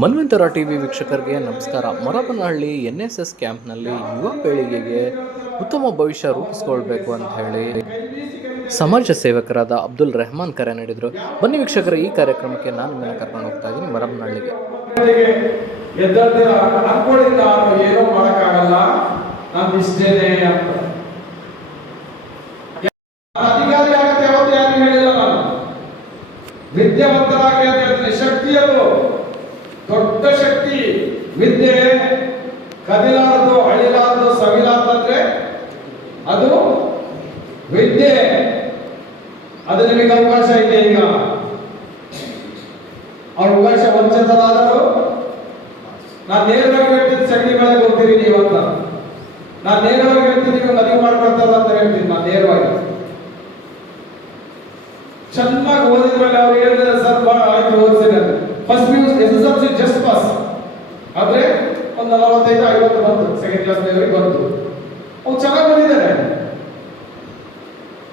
ಮನ್ವಂತರ TV ವೀಕ್ಷಕರಿಗೆ ನಮಸ್ಕಾರ. Marabanahalli N S S ಕ್ಯಾಂಪ್ನಲ್ಲಿ ಯುವ ಪೀಳಿಗೆಗೆ ಉತ್ತಮ ಭವಿಷ್ಯ ರೂಪಿಸ್ಕೊಳ್ಬೇಕು ಅಂತ ಹೇಳಿ ಸಮಾಜ ಸೇವಕರಾದ ಅಬ್ದುಲ್ ರೆಹಮಾನ್ ಕರೆ ನೀಡಿದರು. ಬನ್ನಿ ವೀಕ್ಷಕರ, ಈ ಕಾರ್ಯಕ್ರಮಕ್ಕೆ ನಾನು ನಿಮ್ಮನ್ನು ಕರ್ಕೊಂಡು ಹೋಗ್ತಾ ಇದ್ದೀನಿ ನಾನು. ಏನೂ ಅಂತ ಹೇಳ್ತೀನಿ ಶಕ್ತಿ ಅದು ದೊಡ್ಡ ಶಕ್ತಿ ವಿದ್ಯೆ ಕದಿಲಾರದು, ಅಳಿಲಾರದು, ಸವಿಲಾರದಂದ್ರೆ ಅದು ವಿದ್ಯೆ. ಅದು ನಿಮಗೆ ಅವಕಾಶ ಇದೆ ಈಗ. ಅವಕಾಶ ವಂಚಿತರಾದರು ನಾನು ನೇರವಾಗಿ ಹೇಳ್ತೀನಿ ಸಗಣಿ ಮೇಲೆ ನೀವು ಅಂತ. ನಾನು ನೇರವಾಗಿ ಹೇಳ್ತೀನಿ, ನೀವು ಮದುವೆ ಮಾಡ್ಕೊಳ್ತಾರ ಅಂತ ಹೇಳ್ತೀನಿ, ನಾನು ನೇರವಾಗಿ. ಚೆನ್ನಾಗಿ ಓದಿದ್ರಲ್ಲಿ ಅವ್ರು ಹೇಳಿದ್ರೆ, ಸರ್ ಆಯ್ತು ಓದಿಸಿದೆ first P U S S L C, just pass. ಆದ್ರೆ ಒಂದು ನಲವತ್ತೈದು, ಐವತ್ತು ಬಂತು. ಸೆಕೆಂಡ್ ಕ್ಲಾಸ್ ಲೆವೆಲ್ಗೆ ಬಂತು. ಅವ್ರು ಚೆನ್ನಾಗಿ ಬಂದಿದ್ದಾರೆ.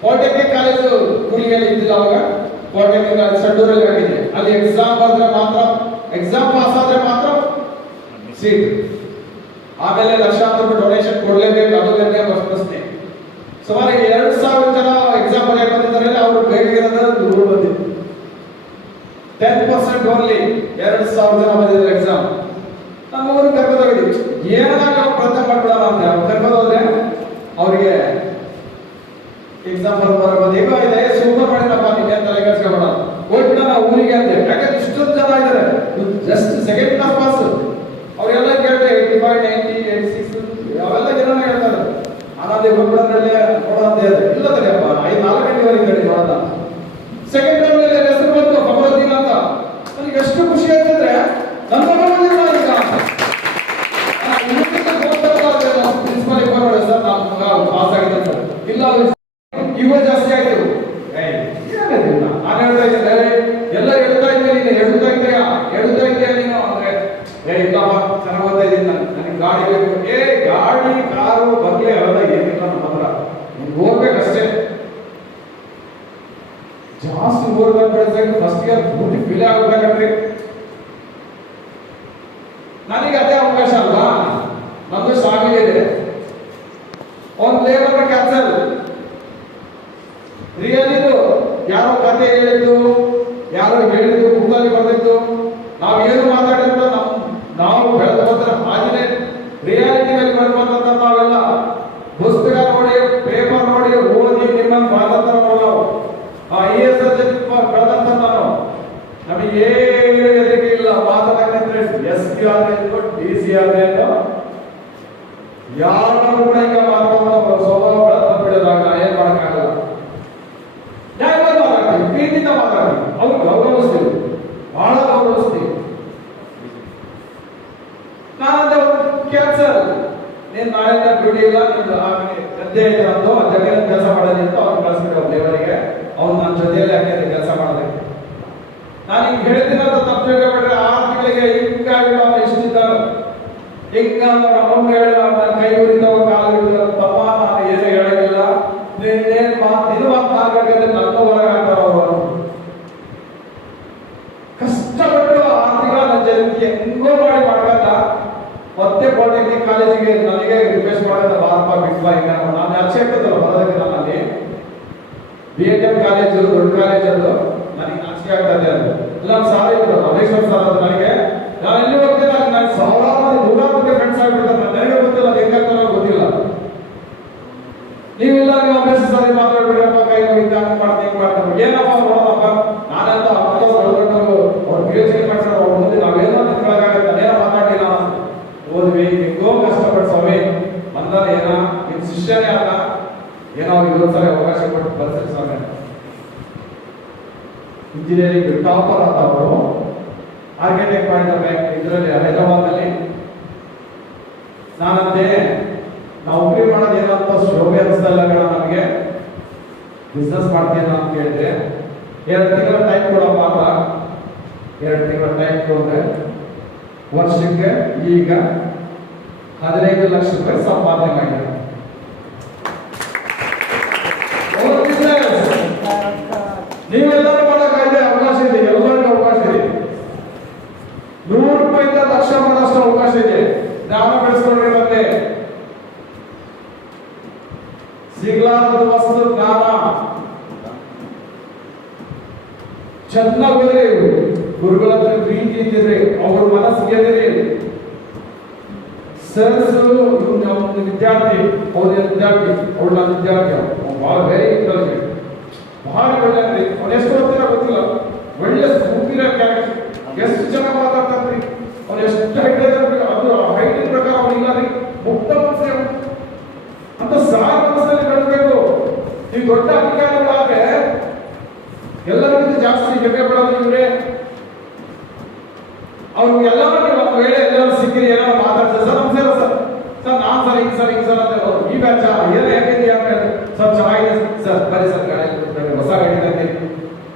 ಪಾಲಿಟೆಕ್ನಿಕ್ ಕಾಲೇಜು ಗುರಿಯಲ್ಲಿ ಇದ್ದಿಲ್ಲ ಅವಾಗ. ಪಾಲಿಟೆಕ್ನಿಕ್ ಕಾಲೇಜ್ ಸಡ್ಡೂರಲ್ಲಿ ಆಗಿದೆ ಅಲ್ಲಿ ಎಕ್ಸಾಮ್ ಬಂದ್ರೆ ಮಾತ್ರ ಎಕ್ಸಾಮ್ ಪಾಸ್ ಆದ್ರೆ ಮಾತ್ರ ಸೀಟ್ ಆಮೇಲೆ ಲಕ್ಷಾಂತರ ರೂಪಾಯಿ ಡೊನೇಷನ್ ಕೊಡ್ಲೇಬೇಕು, ಅದು ಬೇರೆ ಪ್ರಶ್ನೆ. ಸುಮಾರು ಎರಡು ಸಾವಿರ ಜನ ಎಕ್ಸಾಮ್ ಬರೆಯಕ್ಕೆ ಬಂದಿದ್ದಾರೆ, ಅವರು ಬೇಕಾಗಿರೋದ್ರ ದೂರು ಬಂದಿತ್ತು ಟೆನ್ ಪರ್ಸೆಂಟ್ ಓನ್ಲಿ ಎರಡು ಸಾವಿರ ಜನ ಬಂದಿದ್ದಾರೆ ಎಕ್ಸಾಮ್ ನಮ್ಮ ಊರಿಗೆ ಏನಾದಾಗ ಏನಾಗ ಪ್ರಯತ್ನ ಮಾಡ್ಬಿಡೋಣ ಅಂತ ಕರ್ಕೊಂಡು ಅವ್ರಿಗೆ ಎಕ್ಸಾಂಪಲ್ ಬರಬಹುದು ಈಗ ಇದೆ ಸೂಪರ್ ಮಾಡಿದಪ್ಪ ನೀನು ಅಂತ ತಲೆ ಕೆಡ್ಸ್ಕೊಬೇಡ ಒಟ್ಟು ನಾವು ಊರಿಗೆ ಅಂತ ಯಾಕಂದ್ರೆ ಇಷ್ಟೊಂದು ಜನ ಇದ್ದಾರೆ ಜಸ್ಟ್ ಸೆಕೆಂಡ್ ಕ್ಲಾಸ್ ಪಾಸ್ ಅವರೆಲ್ಲ ಕೇಳಿದ್ರೆ eighty five ninety eighty six ಅವೆಲ್ಲ ಜನ ಹೇಳ್ತಾರೆ ಆನಂದಿ ಹೋಗ್ಬಿಡೋದ್ರಲ್ಲೇ ನೋಡೋ ಅಂತ ಹೇಳಿದ್ರೆ ಇಲ್ಲ ತಡೆಯಪ್ಪ ಐದು ನಾಲ್ಕು ಗಂಟೆವರೆಗೆ ಕಡೆ ನೋಡೋಣ ಸೆಕೆಂಡ್ ಟೈಮ್ ಹೆಸರು ಬಂತು ಫಕರುದ್ದೀನ್ ಅಂತ ನನಗೆ ಎಷ್ಟು ಖುಷಿ ಆಯ್ತಂದ್ರೆ ನನ್ನ ಮಗ ಬಂದಿಲ್ಲ ಈಗ ಪ್ರಿನ್ಸಿಪಲ್ ಇಬ್ಬರು ಸರ್ ನಮ್ಮ ಮಗ ಪಾಸ್ ಆಗಿದೆ ಸರ್ ಇಲ್ಲ ಅವ್ರು ಇವ ಜಾಸ್ತಿ ಆಯ್ತು ಏಯ್, ಏನಾಗಿದೆ ಇವ್ನ? ನಾನು ಹೇಳ್ತಾ ಇದ್ದೆ ಎಲ್ಲ ಹೇಳ್ತಾ ಇದ್ದೆ ನೀನು ಹೇಳ್ತಾ ಇದ್ದೀಯಾ? ಹೇಳ್ತಾ ಇದ್ದೀಯಾ ನೀನು? ಅಂದ್ರೆ ಏ ಇಲ್ಲಪ್ಪ ಚೆನ್ನಾಗಿ ಓದ್ತಾ ಇದ್ದೀನಿ ನಾನು. ನನಗೆ ಗಾಡಿ ಬೇಕು. ಏ ಗಾಡಿ ಕಾರು ಬಂಗ್ಲೆ ಅವೆಲ್ಲ ಏನಿಲ್ಲ ನಮ್ಮ ಹತ್ರ. ನೀನು ಹೋಗ್ಬೇಕಷ್ಟೇ ಜಾಸ್ತಿ ಓದ್ಬೇಕು ಫಸ್ಟ್ ಇಯರ್ ಪೂರ್ತಿ ಫಿಲ್ ಆಗ್ಬೇಕಂದ್ರೆ ನನಗೆ ಅದೇ ಅವಕಾಶ ಅಲ್ವಾ? ನಂದು ಸಾಮಿ ಇದೆ. ಒಂದು ಲೇಬರ್ ಕ್ಯಾನ್ಸಲ್ ರಿಯಲ್ ಇದು ಯಾರೋ ಕತೆ ಹೇಳಿದ್ದು, ಯಾರೋ ಹೇಳಿದ್ದು ಬುಕ್ಕಲ್ಲಿ ಬರ್ತಿತ್ತು ನಾವು ಏನು ಮಾತಾಡಿದ್ರು ನಾವು ನಾವು ಬೆಳೆದು ಬಂದ್ರೆ ಹಾಗೆಯೇ ರಿಯಾಲಿಟಿಯಲ್ಲಿ ಬರುವಂತ ನಾವೆಲ್ಲ ಪುಸ್ತಕ ನೋಡಿ ಪೇಪರ್ ನೋಡಿ ಓದಿ ನಿಮ್ಮ ಮಾತಾಡ್ತಾರ ನಾವು ಆ ಐ ಎಸ್ ಬೆಳೆದಂತ ನಾನು ನಮಗೆ ಏನು ಎದುರಿಗೆ ಇಲ್ಲ ಮಾತಾಡಕ್ಕೆ ಎಸ್ ಪಿ ಆದ್ರೆ ಡಿ ಸಿ ಆದ್ರೆ ಯಾರನ್ನು ಕೂಡ ಈಗ ಮಾತಾಡೋ ಸ್ವಭಾವ ಬೆಳೆದ ಬಿಡೋದಾಗ ಏನ್ ಮಾಡಕ್ಕಾಗಲ್ಲ ನ್ಯಾಯವಾಗಿ ಮಾತಾಡ್ತೀವಿ ಪ್ರೀತಿಯಿಂದ ಮಾತಾಡ್ತೀವಿ ಅವ್ರು ಗೌರವಿಸ್ತೀವಿ ಬಹಳ ಗೌರವಿಸ್ತೀವಿ ನಾನಂದೆ ಕ್ಯಾನ್ಸರ್ ನೀನ್ ಬ್ಯೂಟಿ ಇಲ್ಲ ನಿಮ್ದು ಆಮೇಲೆ ಗದ್ದೆ ಇದೆ ಅಂದು ಆ ಜಗನ್ ಕೆಲಸ ಮಾಡೋದಿ ಅಂತ ಅವ್ನು ಕಳಿಸ್ಬಿಟ್ಟು ದೇವರಿಗೆ. ಅವ್ನು ನನ್ನ ಜೊತೆಯಲ್ಲಿ ಹಾಕಿದ್ರೆ ಕೆಲಸ ಮಾಡಬೇಕು ನಾನು ಈಗ ಹೇಳ್ತೀನಂತ ತಪ್ಪು ತಿಳ್ಕೊಬಿಟ್ರೆ ಆರು ತಿಂಗಳಿಗೆ ಹಿಂಗಾಗಿಲ್ಲ ಅವ್ನು ಎಷ್ಟಿದ್ದಾನೆ ಹಿಂಗ ಅಮೌಂಟ್ ಹೇಳ ನನ್ನ ಕೈ ಉರಿದವ ಕಾಲು ಉರಿದವ ತಮ್ಮ ನಾನು ಏನು ಹೇಳಂಗಿಲ್ಲ ನೀನೇನ್ ಮಾತು ಇದು ಮಾತಾಡ್ಬೇಕಂದ್ರೆ ನನ್ನ ಹೊರಗೆ ಹಾಕ್ತಾರ ಅವರು ಕಷ್ಟಪಟ್ಟು ಆರ್ಥಿಕ ನನ್ನ ಜನಕ್ಕೆ ಹೆಂಗೋ ಮಾಡಿ ಮಾಡ್ಕೊಂಡ ಮತ್ತೆ ಪಾಲಿಟೆಕ್ನಿಕ್ ಕಾಲೇಜಿಗೆ ನನಗೆ ರಿಕ್ವೆಸ್ಟ್ ಮಾಡಿದ ಬಾರಪ್ಪ ಬಿಟ್ಬಾ ಈಗ ನಾನು ಅಚ್ಚೆ ಹಾಕಿದ್ದಲ್ಲ ಬರೋದಕ್ಕೆ ನನ್ನಲ್ಲಿ ಬಿ ಎಡ್ ಎಂ ಕಾಲೇಜು ದೊಡ್ಡ ಕಾಲೇಜ್ ಅದು. ನನಗೆ ನಾಚಿಕೆ ಆಗ್ತಾ ಇದೆ ಅದು ಇಲ್ಲ ಸಾರಿ ಇದ್ರು ಮಹೇಶ್ವರ್ ಸರ್ ನನಗೆ. ನಾನು ಎಲ್ಲಿ ಹೋಗ್ತೀನಿ ನಾನು ಸಾವಿರಾರು ಮಂದಿ ನೂರಾರು ಮಂದಿ ಫ್ರೆಂಡ್ಸ್ ಆಗ್ಬಿಡ್ತಾರೆ ನನಗೆ ಗೊತ್ತಿಲ್ಲ ಅದು ಹೆಂಗಾಗ್ತಾರೋ ಗೊತ್ತಿಲ್ಲ ನೀವೆಲ್ಲ ನೀವು ಅಭ್ಯಾಸ ಸಾರಿ ಮಾತಾಡ್ಬಿಡ್ರಪ್ಪ ಕೈ ಮುಗಿತ ಹಂಗ್ ಮಾಡ್ತೀನಿ ಹಿಂಗ್ ಮಾಡ್ತೀನಿ ಏನಪ್ಪ ನೋಡಪ್ಪ ನಾನೆಂತ ಅಪ್ಪ ಹೊರಗಟ್ಟು ಅವ್ರು ಪಿ ಎಚ್ ಡಿ ಮಾಡ್ತಾರೆ ಅವ್ರ ಮುಂದೆ ನಾವೇನೋ ನಿಂತ್ಕೊಳ್ಳೋಕ್ಕಾಗತ್ತೆ ಅದೇನೋ ಮಾತಾಡಿಲ್ಲ ಓದ್ವಿ ಹೆಂಗೋ ಕಷ್ಟಪಟ್ಟು ಸ್ವಾಮಿ. ಏನೋ ಏನ, ನಿಮ್ ಶಿಷ್ಯನೇ ಅಲ್ಲ. ಏನೋ ಇನ್ನೊಂದ್ಸಲ ಅವಕಾಶ ಕೊಟ್ಟು ಬರ್ತಾರೆ ಸ್ವಾಮಿ. ಇಂಜಿನಿಯರಿಂಗ್ ಟಾಪರ್ ಅಂತ ಅವರು ಆರ್ಕಿಟೆಕ್ಟ್ ಮಾಡಿದ್ದಾರೆ ಇದರಲ್ಲಿ ಹೈದರಾಬಾದಲ್ಲಿ ನಾನಂತೆ ನೌಕರಿ ಮಾಡೋದು ಏನಂತ ಶೋಭೆ ಅನಿಸ್ತಲ್ಲ ಕಣ ನನಗೆ ಬಿಸ್ನೆಸ್ ಮಾಡ್ತೀನ ಅಂತ ಕೇಳಿದ್ರೆ, ಎರಡು ತಿಂಗಳ ಟೈಮ್ ಕೊಡಪ್ಪ ಅಂತ ಎರಡು ತಿಂಗಳ ಟೈಮ್ ಕೊಡ್ರೆ ವರ್ಷಕ್ಕೆ ಈಗ ಹದಿನೈದು ಲಕ್ಷ ರೂಪಾಯಿ ಸಂಪಾದನೆ ಮಾಡಿದ್ದಾರೆ. ನೀವೆಲ್ಲರೂ ಮಾಡೋಕ್ಕಾಗಿದೆ ಅವಕಾಶ ಇದೆ, ಎಲ್ಲರಿಗೂ ಅವಕಾಶ ಇದೆ. ನೂರ ರೂಪಾಯಿಂದ ಲಕ್ಷ ಮಾಡೋಷ್ಟು ಅವಕಾಶ ಇದೆ. ಜ್ಞಾನ ಬೆಳೆಸ್ಕೊಂಡ್ರೆ ಮತ್ತೆ ಸಿಗ್ಲಾರದ ವಸ್ತು, ಜ್ಞಾನ. ಚೆನ್ನಾಗಿ ಗುರುಗಳ ಹತ್ರ ಪ್ರೀತಿ ಇದ್ದಿದ್ರೆ ಅವ್ರ ಮನಸ್ಸು ಗೆದ್ದಿರಿ ಸರ್ಸ್ ಒಂದು ವಿದ್ಯಾರ್ಥಿ, ಅವನ ವಿದ್ಯಾರ್ಥಿ, ಅವಳ ವಿದ್ಯಾರ್ಥಿ. ಬಹಳ ವೆರಿ ಇಂಟೆಲಿಜೆಂಟ್ ಬಹಳ ಒಳ್ಳೆ ಅವ್ನು ಎಷ್ಟು ಓದ್ತೀರ ಗೊತ್ತಿಲ್ಲ. ಒಳ್ಳೆ ಸ್ಕೂಪಿನ ಕ್ಯಾರೆಕ್ಟರ್ ಎಷ್ಟು ಚೆನ್ನಾಗಿ ಮಾತಾಡ್ತಾನ್ರಿ. ಅವ್ನು ಎಷ್ಟು ಹೈಟ್ ಅದು ಹೈಟ್ ಪ್ರಕಾರ ಅವನಿಲ್ಲ ರೀ. ಮುಕ್ತ ಮನಸ್ಸೇ ಅಂತ ಸಾರ ಮನಸ್ಸಲ್ಲಿ ಬೆಳಬೇಕು ನೀವು ದೊಡ್ಡ ಅಧಿಕಾರಿಗಳಾದ್ರೆ ಎಲ್ಲರಿಗಿಂತ ಜಾಸ್ತಿ ಹೆಮ್ಮೆ ಪಡೋದು ಇವ್ರೆ. ಅವ್ರಿಗೆ ಎಲ್ಲರೂ ನೀವು ಒಂದು ವೇಳೆ ಎಲ್ಲರೂ ಸಿಕ್ಕಿರಿ ಏನೋ ಮಾತಾಡ್ತಾರೆ ಸರ್ ನಮಸ್ಕಾರ ಸರ್ ಸರ್ ನಾನ್ ಸರ್ ಹಿಂಗ್ ಸರ್ ಹಿಂಗ್ ಸರ್ ಅಂತ ಹೇಳೋರು ಈ ಬ್ಯಾಚ್ ಏನು ಹೇಗಿದೆಯಾ ಸರ್ ಚೆನ್ನಾಗಿದೆ ಸರ್ ಬರೀ ಸರ್ ಗಾಡಿ ಕೊಡ್ತೇವೆ, ಹೊಸ ಗಾಡಿ ತಂದೆ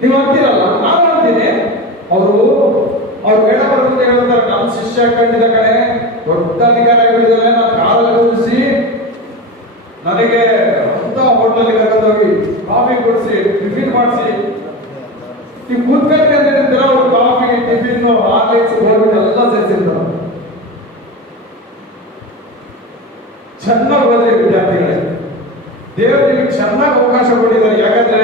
ನೀವು ಅಂತೀರಲ್ಲ ನಾನು ಅಂತೀನಿ ಅವರು ಅವ್ರು ಬೇಡ ಬರ್ಬೋದು ಹೇಳ್ತಾರೆ ನಮ್ಮ ಶಿಷ್ಯ ಕಂಡಿದ ಕಡೆ, ದೊಡ್ಡ ಅಧಿಕಾರ ಆಗಿಬಿಟ್ಟಿದ್ದಾರೆ ನಾನು ಕಾಲಲ್ಲಿ ಕೂರಿಸಿ ನನಗೆ ಅಂತ ಹೋಟ್ಲಲ್ಲಿ ಕರ್ಕೊಂಡೋಗಿ ಕಾಫಿ ಕೊಡಿಸಿ ಟಿಫಿನ್ ಮಾಡಿಸಿ. ನೀವು ಕೂತ್ಕೊಂಡು ಅಂತ ಹೇಳಿದ್ರೆ ಅವ್ರು ಕಾಫಿ ಟಿಫಿನ್ ಹಾರ್ಲಿಕ್ಸ್ ಬೋರ್ಬಿಟ್ ಎಲ್ಲ ಸೇರಿಸಿದ್ರು ಚೆನ್ನಾಗಿ ಓದಿ ವಿದ್ಯಾರ್ಥಿಗಳೇ. ದೇವರು ನಿಮಗೆ ಚೆನ್ನಾಗಿ ಅವಕಾಶ ಕೊಟ್ಟಿದ್ದಾರೆ. ಯಾಕಂದ್ರೆ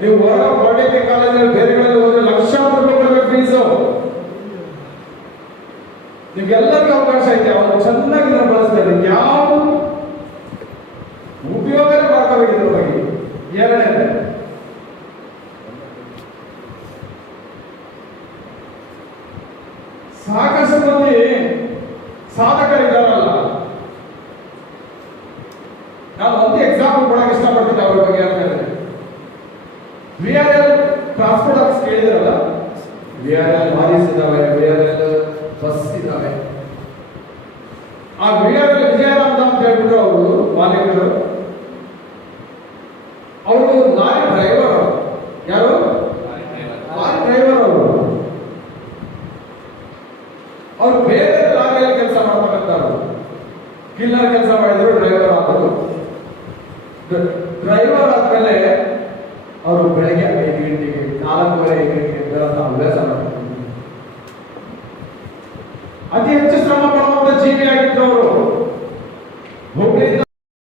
ನೀವು ಹೊರ ಪಾಲಿಟೆಕ್ನಿಕ್ ಕಾಲೇಜಲ್ಲಿ ಬೇರೆ ಕಡೆ ಹೋದ್ರೆ ಲಕ್ಷಾಂತರ ರೂಪಾಯಿ ಕೊಡಬೇಕು ಫೀಸು ನಿಮ್ಗೆಲ್ಲರಿಗೂ ಅವಕಾಶ ಐತೆ ಅವರು ಚೆನ್ನಾಗಿ ನಾವು ಬಳಸ್ತಾರೆ ಯಾವ ಉಪಯೋಗನೇ ಮಾಡ್ಕೋಬೇಕು ಬಗ್ಗೆ. ಎರಡನೇ ಸಾಕಷ್ಟು ಮಂದಿ ಸಾಧಕರಿದ್ದಾರಲ್ಲ. ನಾನು ಒಂದು ಎಕ್ಸಾಂಪಲ್ ಕೊಡಕ್ಕೆ ಇಷ್ಟಪಡ್ತೀನಿ ಅವ್ರ ಬಗ್ಗೆ ಅಂತ ಹೇಳಿದ್ರೆ. V R L transport office ಕೇಳಿದಾರಲ್ಲ? V R L lorries ಇದಾವೆ ವಿ ಆರ್ ಎಲ್ ಬಸ್ ಇದಾವೆ ಆ ವಿ ವಿಜಯಾನಂದ ಅಂತ ಹೇಳ್ಬಿಟ್ಟು ಅವರು ಮಾಲೀಕರು. ಅವರು ಲಾರಿ ಡ್ರೈವರ್ ಯಾರು? ಲಾರಿ ಡ್ರೈವರ್ ಅವರು. ಅವರು ಬೇರೆ ಲಾರಿಯಲ್ಲಿ ಕೆಲಸ ಮಾಡ್ತಕ್ಕಂಥವ್ರು ಕಿಲ್ಲರ್ ಕೆಲಸ ಮಾಡಿದ್ರು ಡ್ರೈವರ್ ಆದರು. ಡ್ರೈವರ್ ಆದ್ಮೇಲೆ ಅವರು ಬೆಳಗ್ಗೆ ಐದು ಗಂಟೆಗೆ, ನಾಲ್ಕೂವರೆ ಐದು ಗಂಟೆಗೆ ಅಭ್ಯಾಸ ಮಾಡ್ತಾರೆ ಅತಿ ಆಗಿದ್ದವರು